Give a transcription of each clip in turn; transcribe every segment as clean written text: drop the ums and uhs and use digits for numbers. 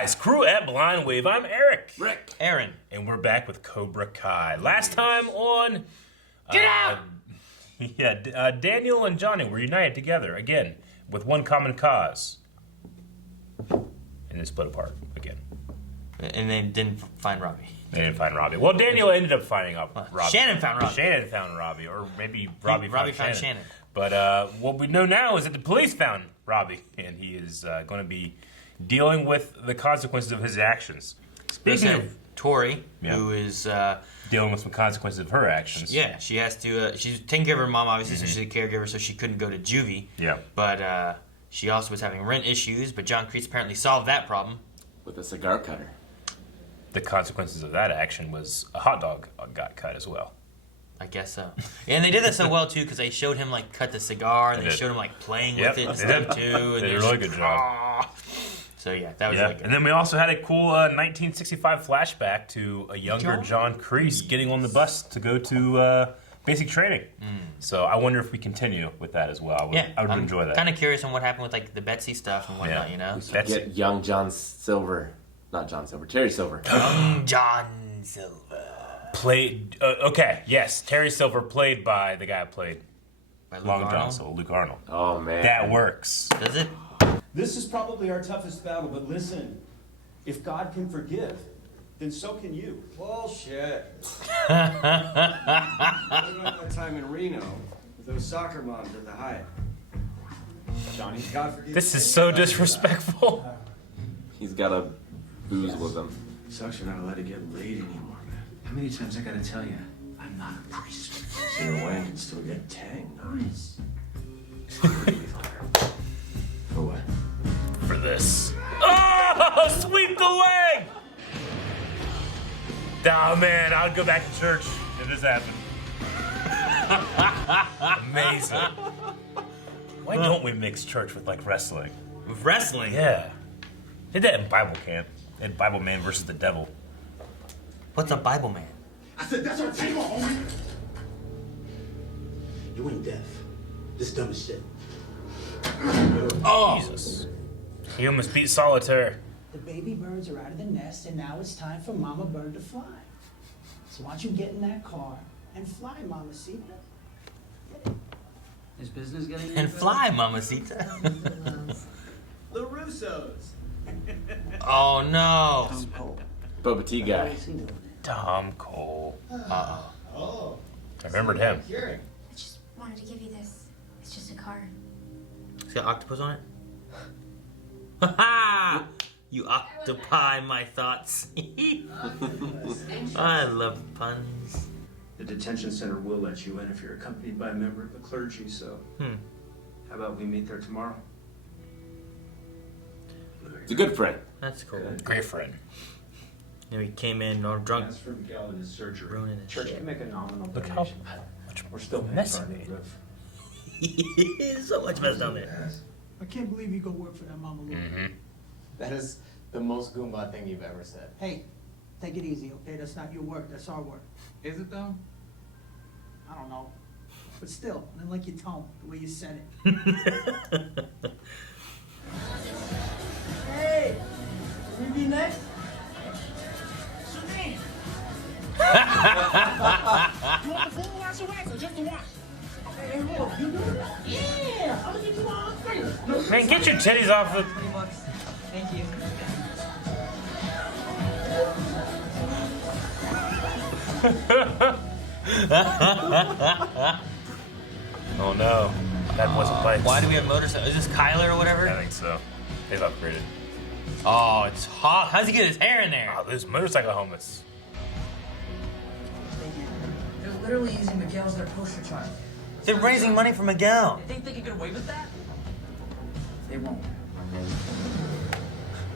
guys, crew at Blind Wave. I'm Eric. Rick. Aaron. And we're back with Cobra Kai. Last time on... Get out! Yeah, Daniel and Johnny were united together again with one common cause. And then split apart again. And they didn't find Robbie. They didn't find Robbie. Well, Daniel ended up finding Robbie. Shannon found Robbie. Shannon found Robbie, or maybe Robbie found Shannon. But what we know now is that the police found Robbie, and he is going to be dealing with the consequences of his actions. Speaking of Tori, Yeah. who is dealing with some consequences of her actions. yeah, she has to. She's taking care of her mom, obviously, so she's a caregiver, so she couldn't go to juvie. Yeah. But she also was having rent issues. But John Kreese apparently solved that problem With a cigar cutter. The consequences of that action was a hot dog got cut as well. I guess so. Yeah, and they did that so well too because they showed him like cut the cigar, and They they did. showed him like playing Yep, with it and they stuff did. too. And They did a was really like, good job. "Ah." So yeah, that was Yeah, really good. and then we also had a cool 1965 flashback to a younger John Kreese getting on the bus to go to basic training. So I wonder if we continue with that as well. I would I'm enjoy that. Kind of curious on what happened with like the Betsy stuff and whatnot. Yeah. You know, That's Get young John Silver. Not John Silver. Terry Silver. young John Silver. played. Okay, yes, Terry Silver played by the guy who played By Luke Long John Arnold? Silver, Luke Arnold. Oh, man. That works. Does it? This is probably our toughest battle, but listen, if God can forgive, then so can you. Bullshit. That time in Reno with those soccer moms at the Hyatt. Johnny, God forgive This is so disrespectful. He's got a booze with him. Sucks you're not allowed to get laid anymore, man. how many times I gotta tell you, I'm not a priest. So your wang can still get tang. Nice. For what? For this. Oh, sweep the leg! Oh man, I'll go back to church if this happened. Amazing. Why don't we mix church with like wrestling? With wrestling? Yeah. Did that in Bible camp. In Bible Man versus the Devil. What's a Bible man? I said, that's our table, homie. You ain't deaf. This dumb as shit. Oh! Jesus. He almost beat Solitaire. The baby birds are out of the nest, and now it's time for Mama Bird to fly. So why don't you get in that car and fly, Mamacita? Is business getting And fly, Mamacita. The Russos. Oh no. Boba Tea guy. Tom Cole. Uh-oh. Oh. I remembered him. Hearing. I just wanted to give you this. It's just a card. It's got octopus on it? Ha ha! You octopi my thoughts. I love puns. The detention center will let you in if you're accompanied by a member of the clergy, so how about we meet there tomorrow? He's a good friend. That's cool. Great friend. You know, he came in all drunk. As for Miguel and his surgery, Ruining his church shit. can make a nominal Look how donation. much We're still paying mess for he our made. roof. So much mess down there. I can't believe you go work for that Mama Lou. That is the most Goomba thing you've ever said. Hey, take it easy, okay? That's not your work, that's our work. Is it though? I don't know. But still, I didn't like your tone, the way you said it. Hey! We be next? Shanine! You want the full wash or wax or just the wash? Hey, look, you doing it? Yeah! I'm gonna get you all favor. Man, get your titties off the... Thank you. Oh no. That wasn't bikes. Why do we have motorcycles? Is this Kyler or whatever? I think so. They've upgraded. Oh, it's hot. How's he get his hair in there? Oh, those motorcycle helmets. They're literally using Miguel as their poster child. They're raising money for Miguel. You think they could get away with that? They won't.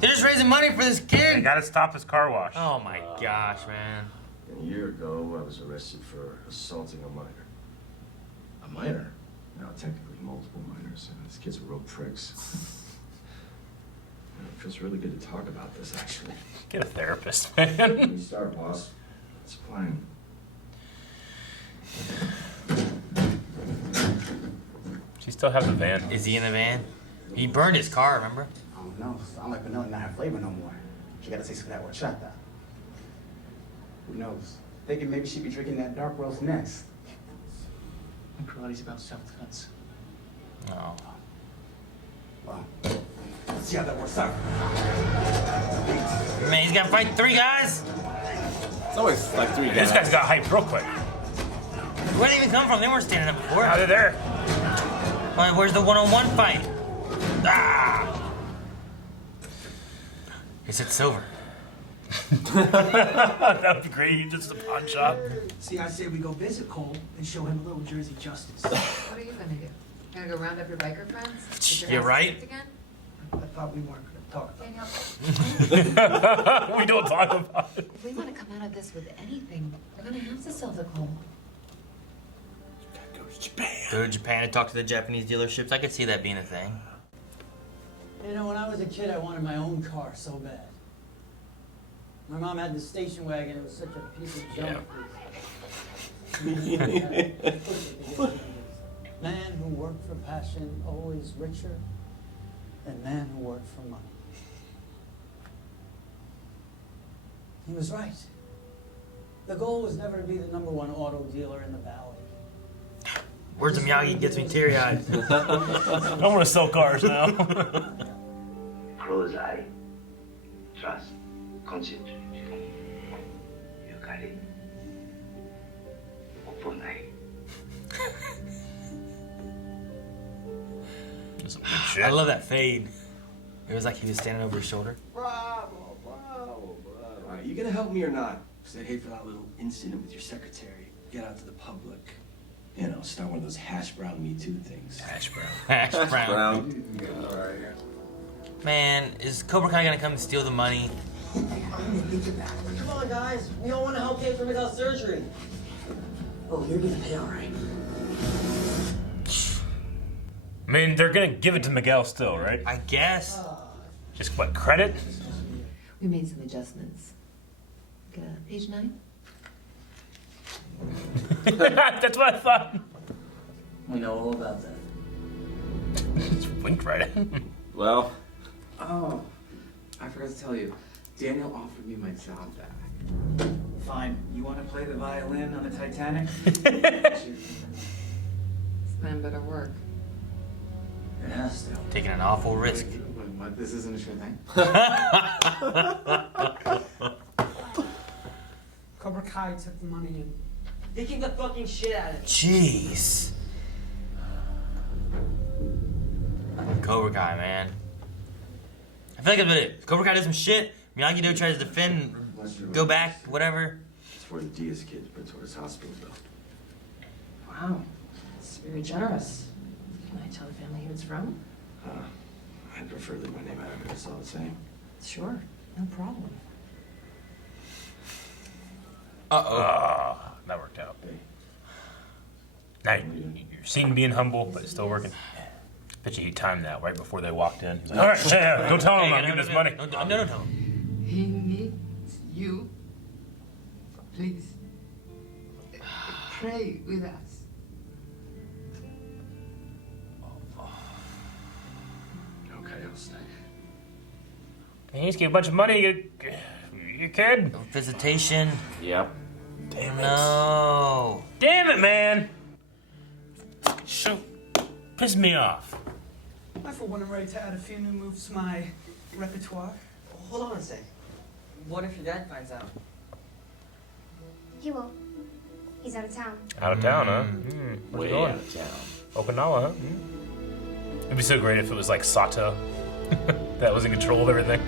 They're just raising money for this They kid. gotta stop this car wash. Oh my gosh, man. A year ago, I was arrested for assaulting a minor. A minor. No, technically multiple minors. These kids were real pricks. It feels really good to talk about this, actually. Get a therapist, When man. you start, boss, it's playing. She still has the van. Is he in the van? He burned his car, remember? I don't know. Sound like vanilla not have flavor no more. She got a taste for that horchata. Who knows? Thinking maybe she'd be drinking that dark roast next. And karate's about self-defense. Oh. Well, let's see how that works out. Man, he's gotta fight 3 guys? It's always like 3 guys. This guy's got hyped real quick. Where'd they even come from? They weren't standing up before. Now they're there. Well, where's the one-on-one fight? Ah! He said silver. That would be great. He just a pawn shop. See, I say we go visit Cole and show him a little Jersey justice. What are you gonna do? Gonna go round up your biker friends? Is your You're house right. strict again? I thought we weren't going to talk about Daniel, We don't talk about it. if we wanna come out of this with anything, we're gonna have to sell the coal. Go to Japan. Go to Japan and talk to the Japanese dealerships. I could see that being a thing. You know, when I was a kid, I wanted my own car so bad. My mom had this station wagon. It was such a piece of junk. Man who worked for passion, always richer than man who worked for money. He was right. The goal was never to be the #1 auto dealer in the valley. Words of Miyagi gets me teary-eyed. I want to sell cars now. Close eye, trust, concentrate. Yukari, open eye. Some good shit. I love that fade. It was like he was standing over his shoulder. Bravo, bravo, bravo. All right, you gonna help me or not? Because I'd hate for that little incident with your secretary. Get out to the public. You know, start one of those hash brown Me Too things. Hash brown. Hash brown. Brown. All right, here. Man, is Cobra Kai gonna come and steal the money? Come on, guys. We all want to help pay for Miguel's surgery. Oh, you're going to pay all right. I mean, they're gonna give it to Miguel still, right? I guess. Just what, credit? We made some adjustments. Page 9? That's what I thought. We know all about that. Just winked right at him. Well, Oh, I forgot to tell you. Daniel offered me my job back. Fine. You want to play the violin on the Titanic? This plan better work. It has to. Taking an awful risk. What? This isn't a sure thing? Cobra Kai took the money and they kicked the fucking shit out of it. Jeez. Cobra Kai, man. I feel like that's what it is. Cobra Kai does some shit. Miyagi-Do tries to defend, go back, whatever. It's for the Diaz kids, Prince Horace Hospital, though. Wow. It's very generous. Can I tell the family who it's from? I'd prefer that my name out of it. It's all the same. Sure. No problem. Uh-oh. That worked out. Now, you're seen being humble, but it's still working. Bet you he timed that right before they walked in. He's like, all right, yeah, don't tell him I'm giving this money. No, don't tell him. He needs you. Please. Pray with us. Okay, I'll stay. He needs to get a bunch of money, you kid. No visitation. yep. Damn it. No. Damn it, man. Shoot. Piss me off. I, for one, am ready to add a few new moves to my repertoire. Hold on a sec. What if your dad finds out? He will. He's out of town. Out of town, huh? Where's Way he going? out of town. Okinawa, huh? It'd be so great if it was like Sato that was in control of everything.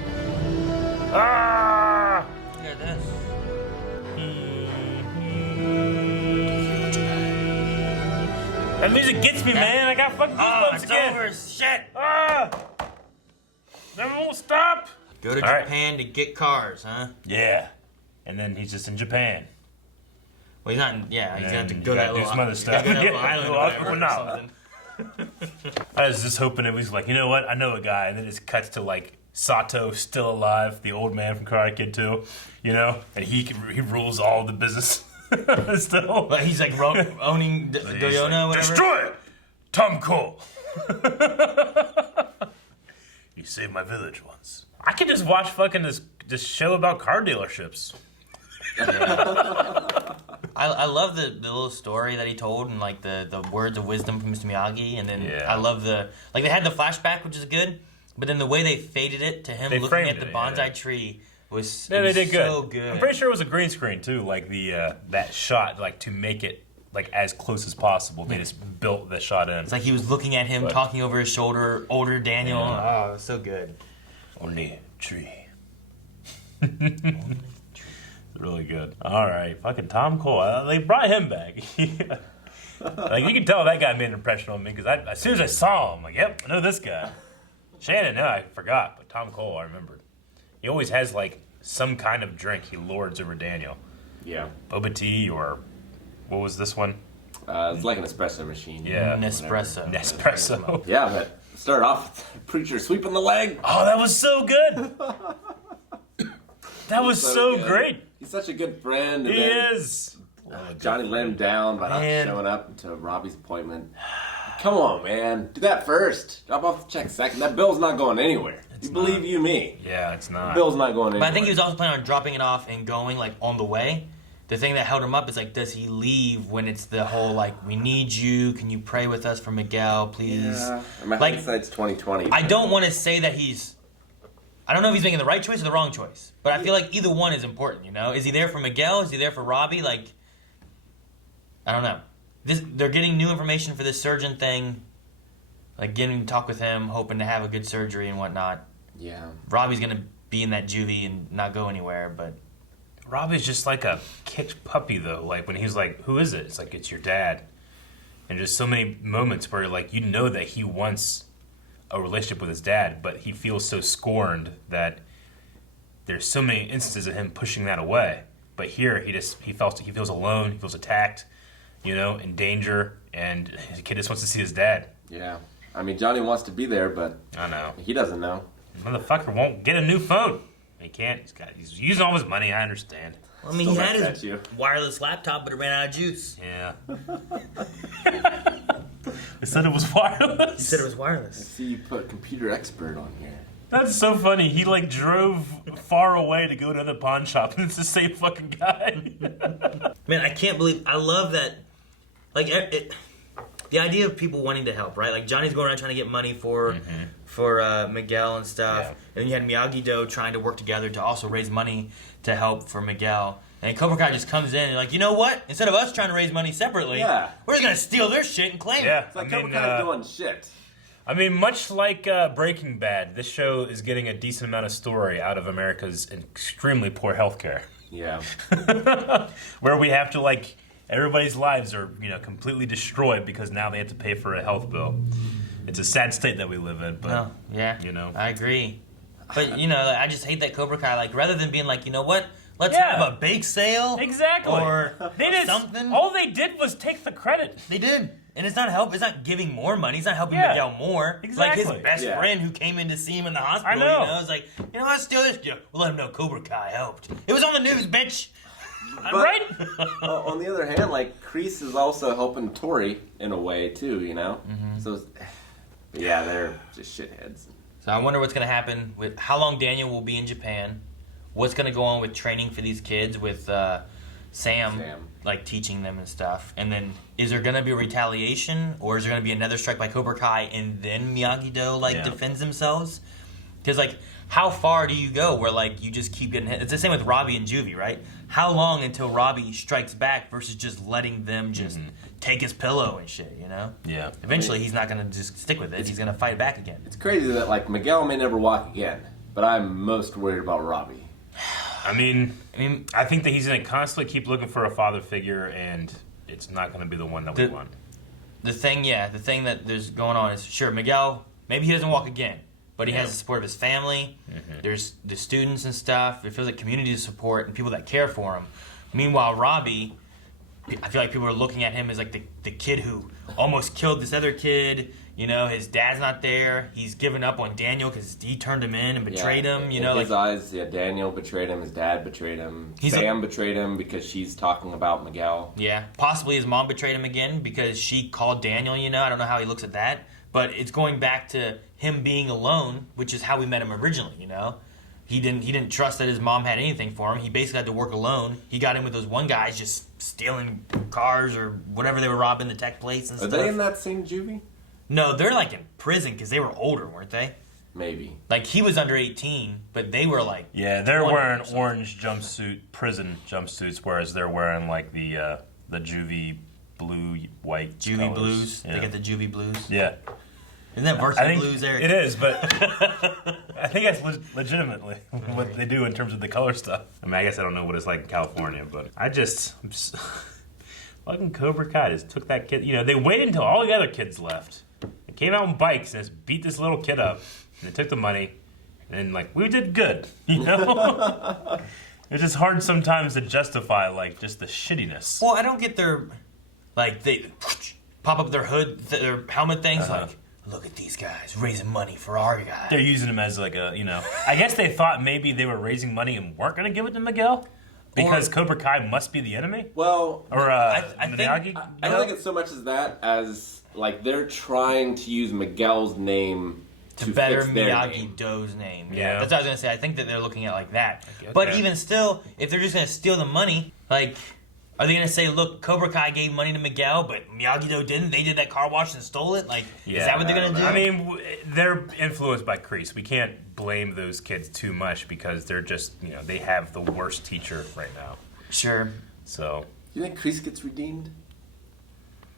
Ah! Hear this. That music gets me, man. I got fucking goosebumps It's again. over. Shit. Ah! Never won't stop. Go to All right. Japan to get cars, huh? Yeah. And then he's just in Japan. Well, he's not. Yeah, he's gonna have to And go you to gotta that do some other he's stuff. gotta go to that Yeah, little island or well, whatever, or Okinawa. something. I was just hoping it was like, you know what? I know a guy, and then it cuts to like Sato still alive, the old man from Karate Kid 2, you know, and he rules all the business still. But he's like owning He's Doyona, like, whatever. destroy it, Tom Cole. You saved my village once. I could just watch fucking this this show about car dealerships. I love the little story that he told and like the words of wisdom from Mr. Miyagi, and then I love they had the flashback, which is good, but then the way they faded it to him looking at the bonsai tree was they did good. So good. I'm pretty sure it was a green screen too, like that shot, like to make it like as close as possible. They just built the shot in. It's like he was looking at him, talking over his shoulder, older Daniel. Yeah. Oh, it was so good. Only tree. Really good. All right, fucking Tom Cole. They brought him back. Like you can tell that guy made an impression on me because as soon as I saw him, I'm like, yep, I know this guy. Shannon, no, I forgot, but Tom Cole, I remembered. He always has like some kind of drink he lords over Daniel. Yeah. Boba tea or what was this one? It's like an espresso machine. Yeah. Nespresso. Yeah, but start off with Preacher sweeping the leg. Oh, that was so good. That was so great. He's such a good friend. And He then, is. Johnny let him down by not showing up to Robbie's appointment. Come on, man. Do that first. Drop off the check second. That bill's not going anywhere. Believe you me. Yeah, it's not. The bill's not going anywhere. But I think he was also planning on dropping it off and going like on the way. The thing that held him up is like, does he leave when it's the whole like, we need you? Can you pray with us for Miguel, please? Yeah. My like, hindsight's 2020. I don't want to say that I don't know if he's making the right choice or the wrong choice, but I feel like either one is important. You know, is he there for Miguel? Is he there for Robbie? Like, I don't know. They're getting new information for this surgeon thing. Like getting to talk with him, hoping to have a good surgery and whatnot. Yeah. Robbie's gonna be in that juvie and not go anywhere, but Robbie's just like a kicked puppy though. Like when he's like, "Who is it?" It's like it's your dad. And just so many moments where like you know that he wants a relationship with his dad, but he feels so scorned that there's so many instances of him pushing that away. But here he feels alone, he feels attacked, you know, in danger, and his kid just wants to see his dad. Yeah. I mean, Johnny wants to be there, but I know. He doesn't know. Motherfucker won't get a new phone. He can't. He's using all his money, I understand. I mean, he had his wireless laptop, but it ran out of juice. Yeah. They said it was wireless. He said it was wireless. I see you put computer expert on here. That's so funny. He like drove far away to go to the pawn shop, and it's the same fucking guy. Man, I can't believe. I love that. Like the idea of people wanting to help, right? Like Johnny's going around trying to get money for Miguel and stuff, and then you had Miyagi-Do trying to work together to also raise money to help for Miguel. And Cobra Kai just comes in and like, you know what? Instead of us trying to raise money separately, we're just gonna steal their shit and claim it. It's like Cobra Kai's doing shit. I mean, much like Breaking Bad, this show is getting a decent amount of story out of America's extremely poor healthcare. Yeah. Where we have to like everybody's lives are completely destroyed because now they have to pay for a health bill. It's a sad state that we live in, but I agree. But I just hate that Cobra Kai. Like rather than being like, you know what? Let's have a bake sale. Exactly. Or they did something. All they did was take the credit. They did. And it's not help. It's not giving more money. It's not helping Miguel more. Exactly. Like his best friend who came in to see him in the hospital. I know. It's like, let's steal this. We'll let him know Cobra Kai helped. It was on the news, bitch. But, right? On the other hand, like Kreese is also helping Tori in a way too, Mm-hmm. So, yeah, they're just shitheads. So I wonder what's going to happen with how long Daniel will be in Japan. What's going to go on with training for these kids with Sam, like teaching them and stuff. And then is there going to be a retaliation or is there going to be another strike by Cobra Kai and then Miyagi-Do defends themselves? Because like how far do you go where like you just keep getting hit? It's the same with Robbie and Juvie, right? How long until Robbie strikes back versus just letting them just take his pillow and shit, Yeah. Eventually he's not going to just stick with it. He's going to fight back again. It's crazy that like Miguel may never walk again, but I'm most worried about Robbie. I mean, I think that he's going to constantly keep looking for a father figure, and it's not going to be the one that we want. The thing that there's going on is, sure, Miguel, maybe he doesn't walk again, but he has the support of his family. There's the students and stuff. It feels like community support and people that care for him. Meanwhile, Robbie, I feel like people are looking at him as like the kid who almost killed this other kid. His dad's not there. He's given up on Daniel because he turned him in and betrayed him. In his eyes, Daniel betrayed him. His dad betrayed him. Sam betrayed him because she's talking about Miguel. Yeah, possibly his mom betrayed him again because she called Daniel. I don't know how he looks at that, but it's going back to him being alone, which is how we met him originally. He didn't trust that his mom had anything for him. He basically had to work alone. He got in with those one guys just stealing cars or whatever they were robbing the tech place and Are stuff. they in that same juvie? No, they're like in prison because they were older, weren't they? Maybe. Like he was under 18, but they were like Yeah, they're 20 wearing or something. orange jumpsuit, prison jumpsuits, whereas they're wearing like the juvie blue, white Juvie colors. blues. Yeah. They get the juvie blues. Yeah. Isn't that I varsity think blues, Eric? it is, but I think that's legitimately what they do in terms of the color stuff. I mean, I guess I don't know what it's like in California, but I'm just fucking Cobra Kai just took that kid. You know, they waited until all the other kids left. They came out on bikes and just beat this little kid up. And they took the money, and like we did good. You know, it's just hard sometimes to justify like just the shittiness. Well, I don't get their like they pop up their hood, their helmet things like. Look at these guys raising money for our guy. They're using him as like a, you know, I guess they thought maybe they were raising money and weren't going to give it to Miguel because Cobra Kai must be the enemy. Well, or Miyagi. I don't think it's so much as that as like they're trying to use Miguel's name to better fix their name. Miyagi-Do's name. Yeah. That's what I was gonna say. I think that they're looking at it like that. But even still, if they're just gonna steal the money, like, are they gonna say, "Look, Cobra Kai gave money to Miguel, but Miyagi-Do didn't. They did that car wash and stole it." Like, is that what they're gonna do? I mean, they're influenced by Kreese. We can't blame those kids too much because they're just, you know, they have the worst teacher right now. Sure. So. You think Kreese gets redeemed?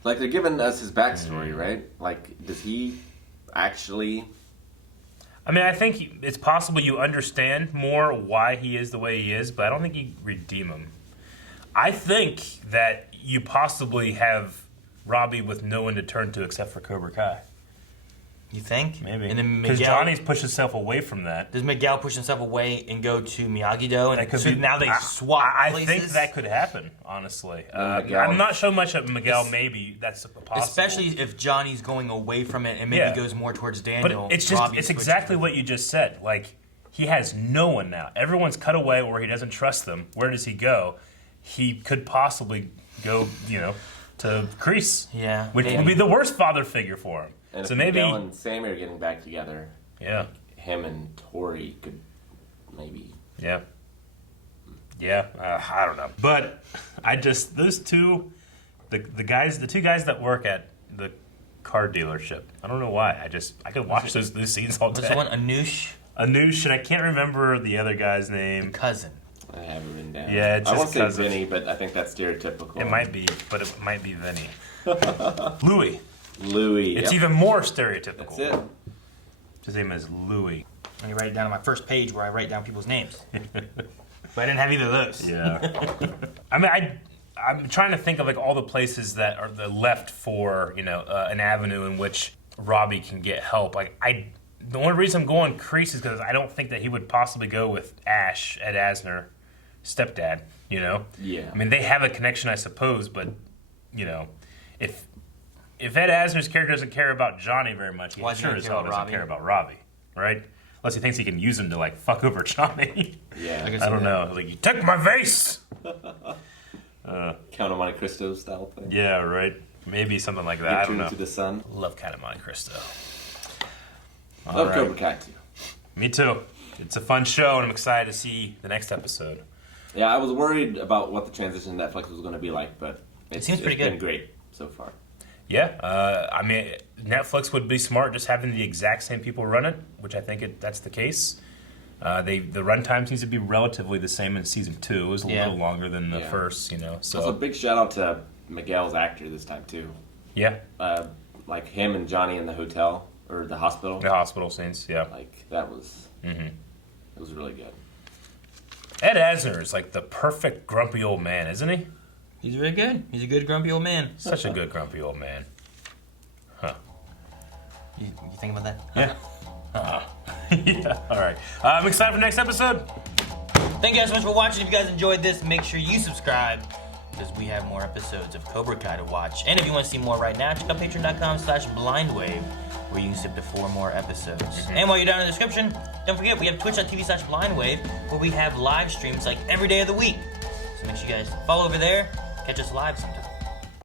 Like they're giving us his backstory, right? Like, does he actually? I mean, I think it's possible you understand more why he is the way he is, but I don't think you redeem him. I think that you possibly have Robbie with no one to turn to except for Cobra Kai. You think? Maybe. And then Because Miguel, Johnny's pushed himself away from that. does Miguel push himself away and go to Miyagi-Do? And That could so be- now they swap I places? think that could happen, honestly. Miguel- I'm not so much of Miguel, maybe that's possible. Especially if Johnny's going away from it and maybe Yeah. goes more towards Daniel. But it's just, Robbie it's switches exactly with- what you just said. Like, he has no one now. Everyone's cut away or he doesn't trust them. Where does he go? He could possibly go, you know, to Kreese. Yeah. Which would be the worst father figure for him. And So if maybe. Miguel and Sammy are getting back together, Yeah. him and Tori could maybe. Yeah. Yeah, I don't know. But I just, those two, the two guys that work at the car dealership, I don't know why. I could watch those scenes all day. What's the one? Anoush? Anoush, and I can't remember the other guy's name. Cousin. I have it written down. Yeah, it's I just won't say cousin. Vinny, but I think that's stereotypical. It might be, but it might be Vinny. Louis. Louis. It's yep. even more stereotypical. That's it. His name is Louis. Let me write it down on my first page where I write down people's names. But I didn't have either of those. Yeah. I mean, I'm trying to think of like all the places that are left for, you know, an avenue in which Robbie can get help. Like the only reason I'm going Kreese is because I don't think that he would possibly go with Ash, Ed Asner, stepdad. You know. Yeah. I mean, they have a connection, I suppose, but you know, if Ed Asner's character doesn't care about Johnny very much, he Why doesn't sure he as care hell about doesn't Robbie? care about Robbie, right? Unless he thinks he can use him to like fuck over Johnny. Yeah. I don't know. Like, you took my vase. Count of Monte Cristo style thing. Yeah, right. Maybe something like that. Get I don't tuned know. to the sun. Love Count of Monte Cristo. Love Cobra Kai too. Me too. It's a fun show, and I'm excited to see the next episode. Yeah, I was worried about what the transition to Netflix was going to be like, but It seems pretty been good. great so far. Yeah, I mean, Netflix would be smart just having the exact same people run it, which I think that's the case. The runtime seems to be relatively the same in season 2. It was a little longer than the first, you know. So Also, big shout out to Miguel's actor this time too. Yeah. Like him and Johnny in the hotel or the hospital. The hospital scenes, yeah. Like that was. Mm-hmm. It was really good. Ed Asner is like the perfect grumpy old man, isn't he? He's really good. He's a good grumpy old man. Such a good grumpy old man. Huh. You think about that? Yeah. Yeah. All right. I'm excited for the next episode. Thank you guys so much for watching. If you guys enjoyed this, make sure you subscribe because we have more episodes of Cobra Kai to watch. And if you want to see more right now, check out patreon.com/blindwave where you can skip to 4 more episodes. And while you're down in the description, don't forget we have twitch.tv/blindwave where we have live streams like every day of the week. So make sure you guys follow over there. Catch us live sometime.